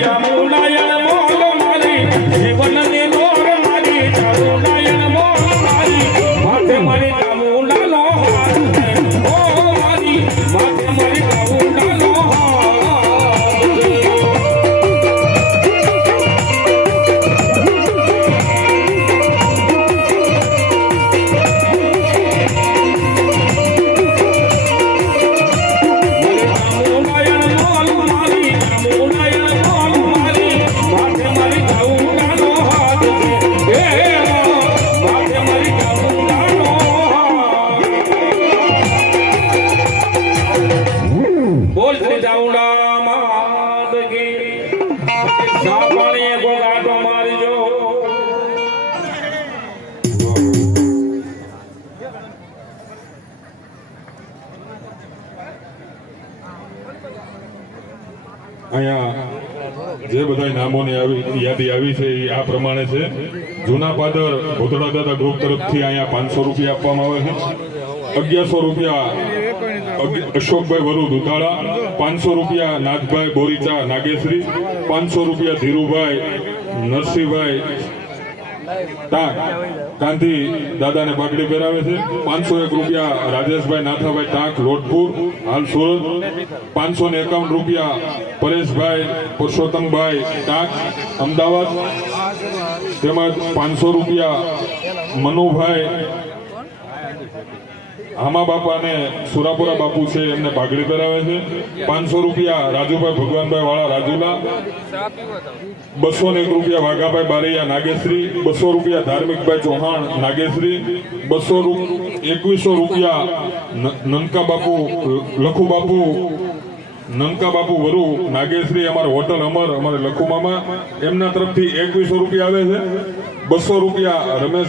જામુનાયણ mall મારી મારી અહીંયા જે બધા નામોની આવી યાદી આવી છે એ આ પ્રમાણે છે. જૂના પાદર ભોતડા દાદા ગ્રુપ તરફથી અહીંયા પાંચસો રૂપિયા આપવામાં આવે છે. અગિયારસો રૂપિયા અશોકભાઈ વરુ દુધાળા પાંચસો રૂપિયા નાથભાઈ બોરીચા નાગેશ્રી, પાંચસો રૂપિયા ધીરુભાઈ, નરસિંહભાઈ ટાંક ગાંધી દાદાને પાઘડી પહેરાવે છે. પાંચસો એક રૂપિયા રાજેશભાઈ નાથાભાઈ ટાંક, લોટપુર, હાલ સુરત. પાંચસો ને એકાવન રૂપિયા પરેશભાઈ, પુરુષોત્તમભાઈ ટાંક, અમદાવાદ. તેમજ પાંચસો રૂપિયા મનુભાઈ હામા બાપાને સુરાપુરા બાપુ છે, એમને ભાગડી પહેરાવે છે. પાંચસો રૂપિયા રાજુભાઈ, ભગવાનભાઈ વાળા રાજુલા. બસો ને એક રૂપિયા વાઘાભાઈ બારૈયા નાગેશ્રી. બસો રૂપિયા ધાર્મિકભાઈ ચૌહાણ નાગેશ્રી. બસો એકવીસો રૂપિયા નનકા બાપુ, લખુ બાપુ, નનકા બાપુ વરુ, નાગેશ્રી, અમારે હોટલ અમર, અમારે લખુ મામા. એમના તરફથી એકવીસો રૂપિયા આવે છે. બસો રૂપિયા રમેશ